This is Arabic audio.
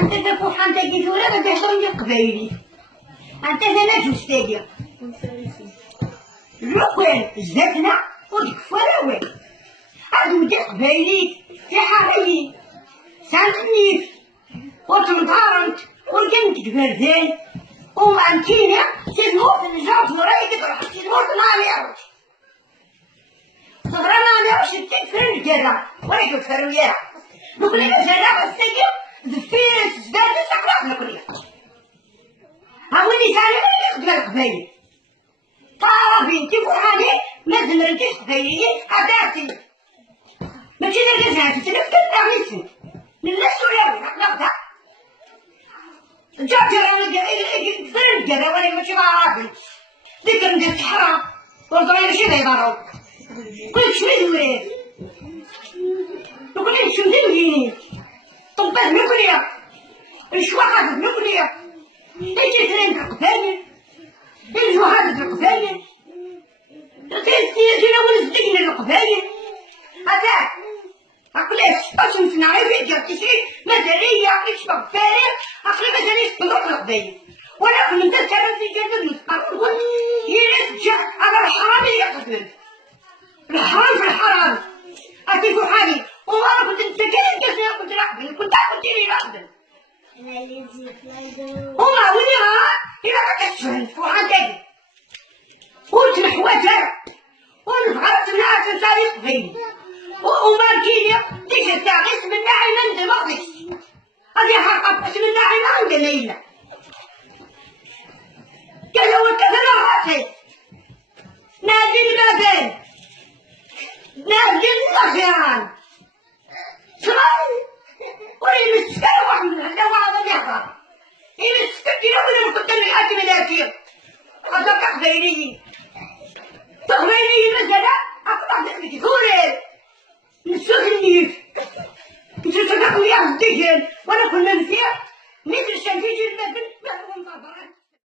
أنت تفوح أنت جيتورا بتهضم قبايلي أنت هنا جوستاديا الوين زدنا وديك فراوي هادو دي قبايلي في حريي سانتنيف وتمطارنت وكنت تبردين ومانتينا تنموت الجاف ورايك تروح تنموت نعليها صغرنا نعرفش تكفر الجرة ورايك تكفروا ياها نقول لك جرة السجن دفيرس زداد السقراط نقول لك هاولي سالي ما ياخد قبايلي طابي تفوح عليه ما زمرتيش قبايلي أداتي ما تقدر تزعل تنفكر تعميسن لله سوريا نقدر جاجر كثير الجرا ولا ماشي معرفش ذكر من الصحراء والضرير شي يضرب كل شوي دوير نقول لك شو ذي طبات نقلية الشواحات نقلية ايش ترين قبايل الجوهات القبايل تيجي اول الزين القبايل هذا عقلاش باش نسمع فيديو كيشري مدنية يشبه فارغ عقلي مدني تروح القبايل ولكن انت تعرف في جنب المسقط يرجع على الحرامي يقتل الحرام في الحرام أتيكو حالي وأنا كنت مسكين كيف كنت نقبل كنت لي نقبل وما وليها إذا ما كتشفنت وحدي قلت محواتها ونفعلت منها تنسالي قبيلي ومالكيني ديك التاغيس من ناعي من دماغيش هذه حرقة بس من ناعي ما عندنا إلا كذا وكذا راسي نادي المبان نادي النخيان شرائي وإن مستكرة واحد من هذا وعظم يحضر إن مستكرة وإن مقدم الحاكم الأكير هذا تقبيلي مثلا أقطع ذلك ثوري نسخني نسخني يا الدجل وأنا كنا نسير مثل الشنفيج المبن